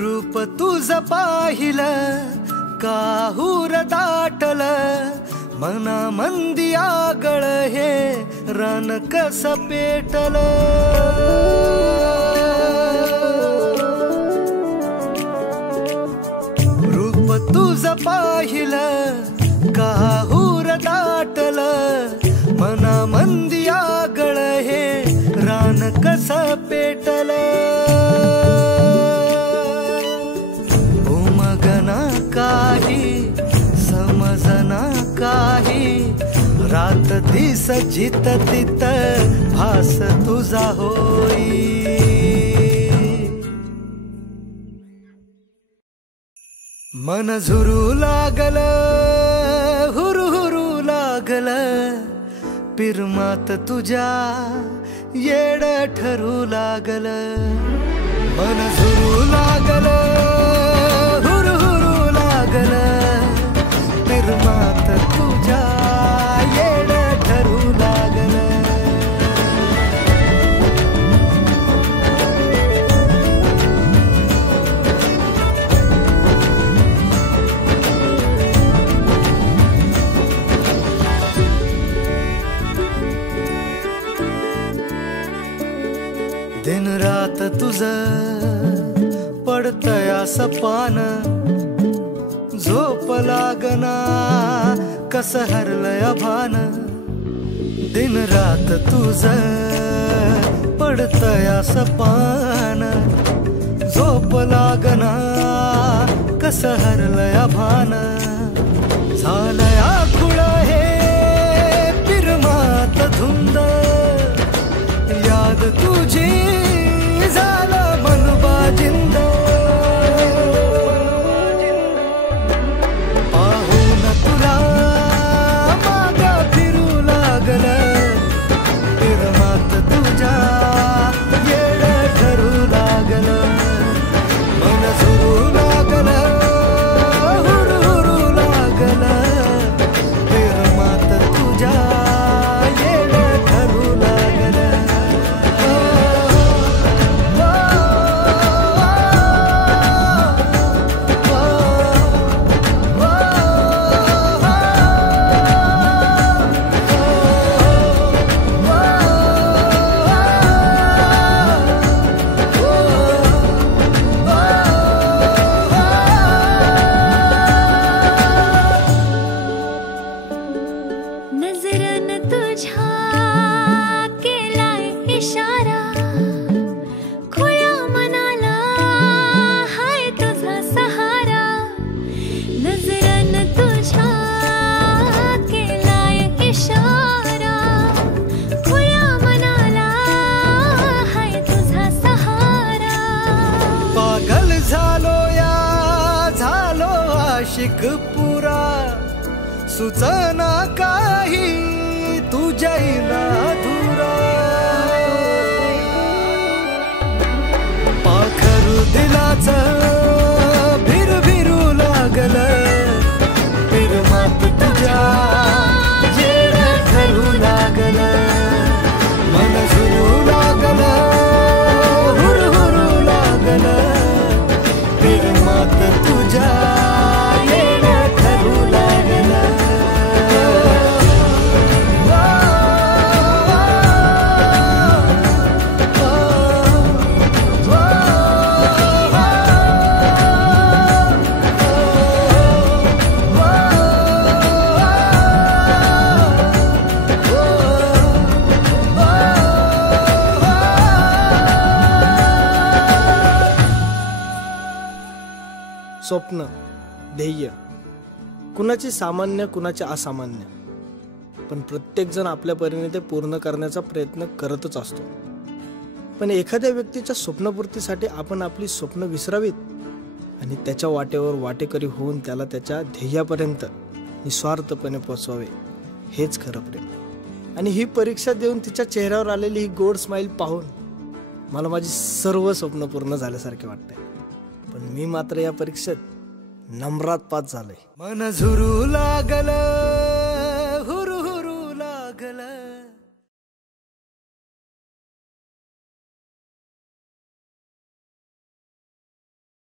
रूप तुझ पाहिलं काहूर दाटल मना मंदी आगळ हे रान कस पेटल रूप तुझ पाहिलं काहूर दाटल मना मंदी आगळ हे रान कस पेटल उमगना काही समजना काही रात दिस जित तित भास तुझा होई मन झुरू लागल हुरू हुरू लागल पिरमात तुझ्या येड ठरू लागल मन झुरू लागल हुरू हुरू लागल पिरमात तुझ्या येड ठरू लागल दिन रात तुझ पडतया सपान झोप लागना कस हरलय भान दिन रात तुझ पडतया सपान झोप लागना कस हरलय भान झालया खुळ हे पिरमात धुंद याद तुझी झालं मनबाजिंद पाहून तुला मागा फिरू लागल पिरमात तुझ्या येड ठरू लागल मन झुरू लागल हुरू हुरू लागल पिरमात तुझ्या येड ठरू लागल पुरा सुचना काही तुझ्या धुरा पाखरू दिलाच भिर भिरू लागल पिरमात तुझ्या येड ठरू लागल मन झुरू लागल हुरू हुरू लागल पिरमात तुझ्या स्वप्न ध्येय कुणाचे सामान्य कुणाचे असामान्य पण प्रत्येक जण आपल्या परीने ते पूर्ण करण्याचा प्रयत्न करतच असतो पण एखाद्या व्यक्तीच्या स्वप्नपूर्तीसाठी आपण आपली स्वप्न विसरावीत आणि त्याच्या वाटेवर वाटेकरी होऊन त्याला त्याच्या ध्येयापर्यंत निस्वार्थपणे पोहोचवावे हेच खरं प्रेम आणि ही परीक्षा देऊन तिच्या चेहऱ्यावर आलेली ही गोड स्माइल पाहून मला माझी सर्व स्वप्न पूर्ण झाल्यासारखे वाटते पण मी मात्र या परीक्षेत नम्रात पास झाले मन झुरू लागल